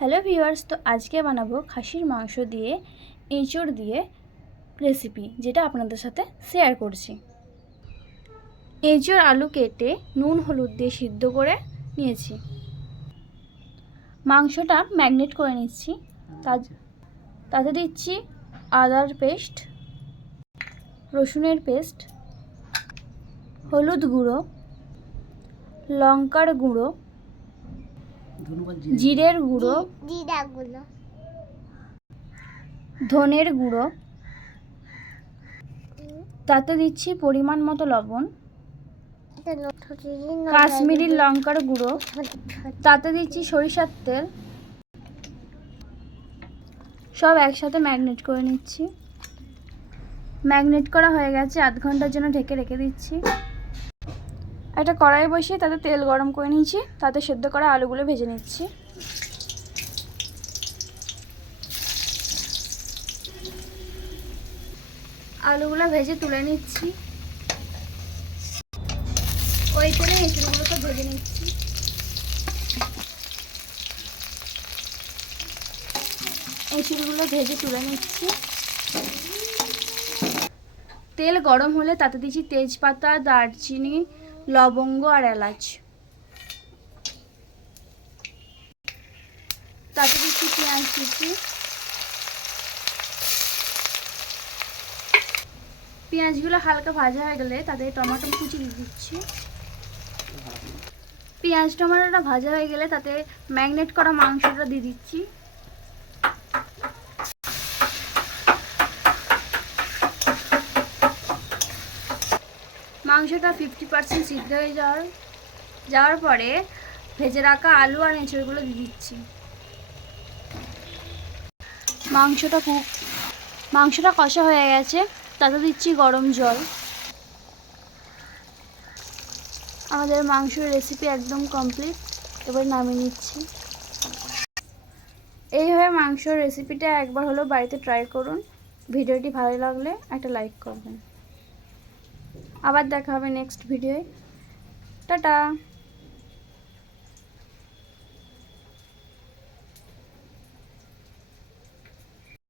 Hello viewers, তো আজকে বানাবো খাসির মাংস দিয়ে এঁচোড় দিয়ে রেসিপি, যেটা আপনাদের সাথে শেয়ার করছি। এঁচোড় আলু কেটে নুন হলুদ দিয়ে সিদ্ধ করে নিয়েছি। মাংসটা ম্যারিনেট করে নিচ্ছি। তাতে দিচ্ছি আদার পেস্ট, রসুনের পেস্ট, হলুদ গুঁড়ো, লঙ্কার গুঁড়ো, জিরের গুঁড়ো, ধনের গুঁড়ো, তাতে দিচ্ছি পরিমাণ মতো লবণ, কাশ্মীরি লঙ্কার গুঁড়ো, তাতে দিচ্ছি সরিষার তেল। সব একসাথে ম্যারিনেট করে নিচ্ছি। ম্যারিনেট করা হয়ে গেছে, আধ ঘন্টার জন্য ঢেকে রেখে দিচ্ছি। একটা কড়াই বসিয়ে তাতে তেল গরম করে নিয়েছি, তাতে সেদ্ধ করা আলুগুলো ভেজে নিচ্ছি। আলুগুলো ভেজে তুলে নিচ্ছি। ওই করে এঁচড়গুলোকে ভেজে নিচ্ছি। এঁচড়গুলো ভেজে তুলে নিচ্ছি। তেল গরম হলে তাতে দিচ্ছি তেজপাতা, দারচিনি, লবঙ্গ আর এলাচ। তাতে দিচ্ছি পেঁয়াজ কুচি। পেঁয়াজগুলো হালকা ভাজা হয়ে গেলে তাতে টমেটো কুচি দিয়ে দিচ্ছি। পেঁয়াজ টমেটোটা ভাজা হয়ে গেলে তাতে ম্যারিনেট করা মাংসটা দিয়ে দিচ্ছি। মাংসটা 50% সিদ্ধ হয়ে যাওয়ার পরে ভেজে রাখা আলু আর এঁচড়গুলো দিয়ে দিচ্ছি। মাংসটা কষা হয়ে গেছে, তাতে দিচ্ছি গরম জল। আমাদের মাংসের রেসিপি একদম কমপ্লিট। এবার নামিয়ে নিচ্ছি। এইভাবে মাংসের রেসিপিটা একবার হলো বাড়িতে ট্রাই করুন। ভিডিওটি ভালো লাগলে একটা লাইক করবেন। আবার দেখা হবে নেক্সট ভিডিওয়ে। টাটা।